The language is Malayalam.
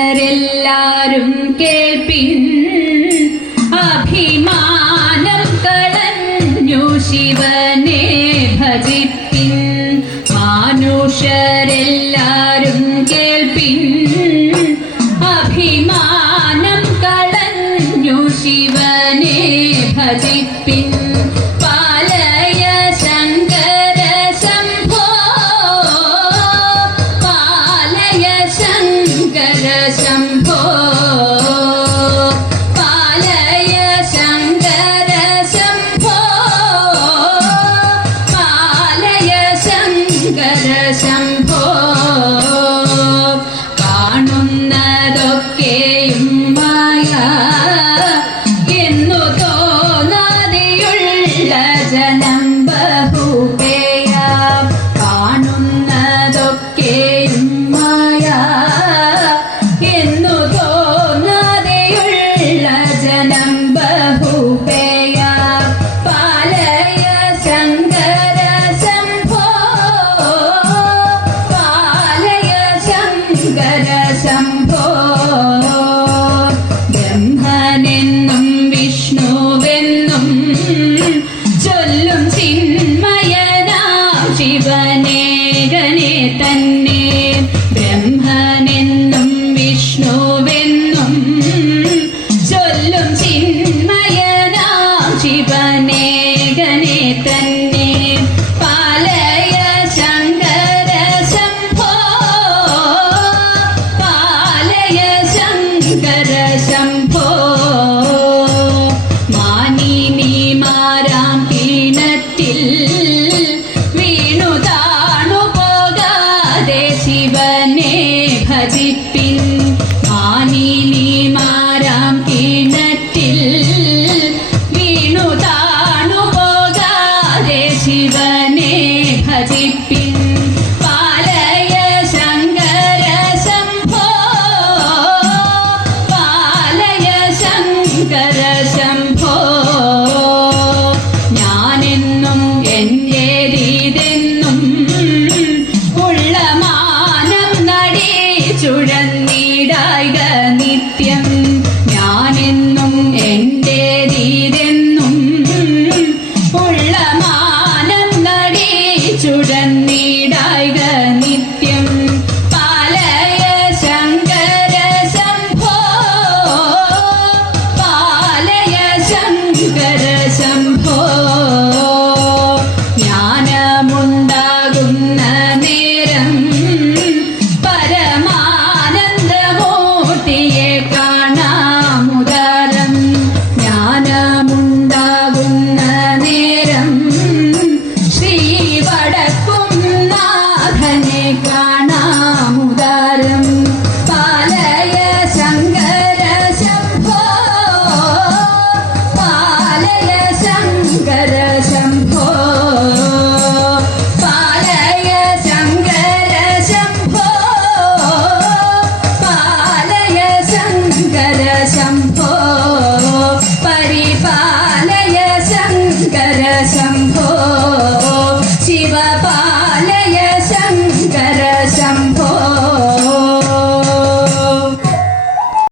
മാനുഷരെല്ലാരും കേൾപ്പിൻ, അഭിമാനം കളഞ്ഞു ശിവനെ ഭജിപ്പിൻ. മാനുഷരെല്ലാരും കേൾപ്പിൻ, അഭിമാനം കളഞ്ഞു ശിവനെ ഭജിപ്പിൻ. പാലയ ശങ്കര ശംഭോ, പാലയ ശങ്കര ശംഭോ, പാലയ ശങ്കര ശംഭോ, പാലയ ശങ്കര ശംഭോ. കാണുന്നതൊക്കെയും മായ എന്നു തോന്നാതെയുള്ള ജനം ബഹുപേയ. കാണുന്നതൊക്കെയും മായ എന്നു തോന്നാതെയുള്ള ജനം ബഹുപേയ. പാലയ ശങ്കര ശംഭോ, പാലയ ശങ്കര ശംഭോ. ബ്രഹ്മനെന്നും വിഷ്ണുവെന്നും ചൊല്ലും ചിന്മയനാം ശിവനേകനെ തന്നെ. ബ്രഹ്മനെന്നും വിഷ്ണുവെന്നും ചൊല്ലും ചിന്മയനാം ശിവനേകനെ തന്നെ. പാലയ ശങ്കര ശംഭോ, പാലയ ശങ്കര ശംഭോ. മാനിനിമാരാം കിണറ്റിൽ വീണു താണു പോകാതെ ശിവനെ ഭജിപ്പിൻ. മാനിനിമാരാം കിണറ്റിൽ വീണു താണു പോകാതെ ശിവനെ ഭജിപ്പിൻ.